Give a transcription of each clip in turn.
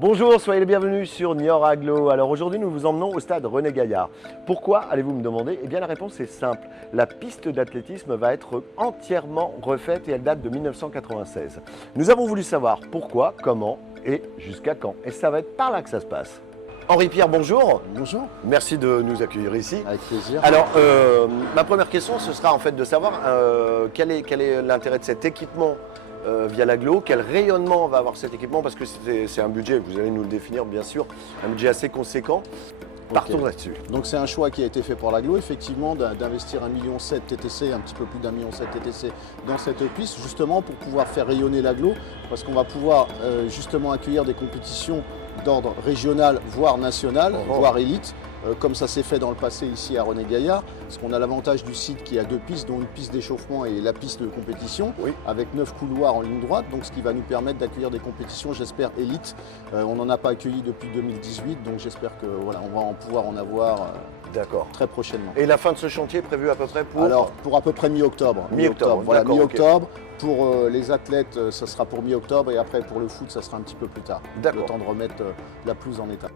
Bonjour, soyez les bienvenus sur Niort Aglo. Alors aujourd'hui, nous vous emmenons au stade René Gaillard. Pourquoi, allez-vous me demander? Eh bien la réponse est simple. La piste d'athlétisme va être entièrement refaite et elle date de 1996. Nous avons voulu savoir pourquoi, comment et jusqu'à quand. Et ça va être par là que ça se passe. Henri-Pierre, bonjour. Bonjour. Merci de nous accueillir ici. Avec plaisir. Alors, ma première question, ce sera en fait de savoir quel est l'intérêt de cet équipement via l'aglo, quel rayonnement va avoir cet équipement, parce que c'est un budget, vous allez nous le définir bien sûr, un budget assez conséquent. Partons là-dessus. Donc c'est un choix qui a été fait pour l'aglo, effectivement, d'investir 1,7 million TTC, un petit peu plus d'1,7 million TTC dans cette piste, justement pour pouvoir faire rayonner l'aglo, parce qu'on va pouvoir justement accueillir des compétitions d'ordre régional, voire national, voire élite, comme ça s'est fait dans le passé ici à René Gaillard, parce qu'on a l'avantage du site qui a deux pistes, dont une piste d'échauffement et la piste de compétition, avec 9 couloirs en ligne droite, donc ce qui va nous permettre d'accueillir des compétitions, j'espère, élites. On n'en a pas accueilli depuis 2018, donc j'espère que voilà, on va pouvoir en avoir très prochainement. Et la fin de ce chantier est prévue à peu près pour? Alors, pour à peu près mi-octobre. Mi-octobre, voilà, mi-octobre. Okay. Pour les athlètes, ça sera pour mi-octobre, et après pour le foot, ça sera un petit peu plus tard. Le temps de remettre la pelouse en état.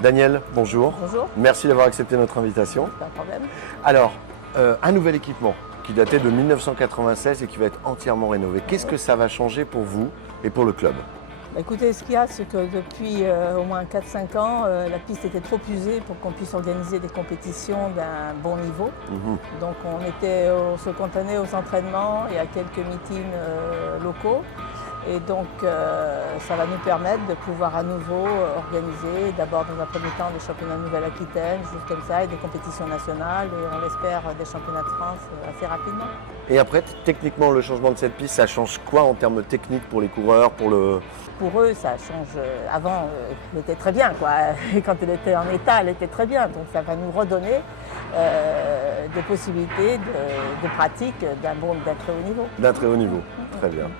Daniel, bonjour. Bonjour. Merci d'avoir accepté notre invitation. Pas de problème. Alors, un nouvel équipement qui datait de 1996 et qui va être entièrement rénové. Qu'est-ce que ça va changer pour vous et pour le club? Écoutez, ce qu'il y a, c'est que depuis au moins 4-5 ans, la piste était trop usée pour qu'on puisse organiser des compétitions d'un bon niveau. Donc on se contenait aux entraînements et à quelques meetings locaux. Et donc ça va nous permettre de pouvoir à nouveau organiser d'abord dans un premier temps des championnats de Nouvelle-Aquitaine, juste comme ça, et des compétitions nationales, et on l'espère des championnats de France assez rapidement. Et après, techniquement, le changement de cette piste, ça change quoi en termes techniques pour les coureurs, pour le... Pour eux, ça change. Avant, elle était très bien, quoi. Quand elle était en état, elle était très bien. Donc ça va nous redonner des possibilités de pratique d'un très haut niveau. D'un très haut niveau, très bien.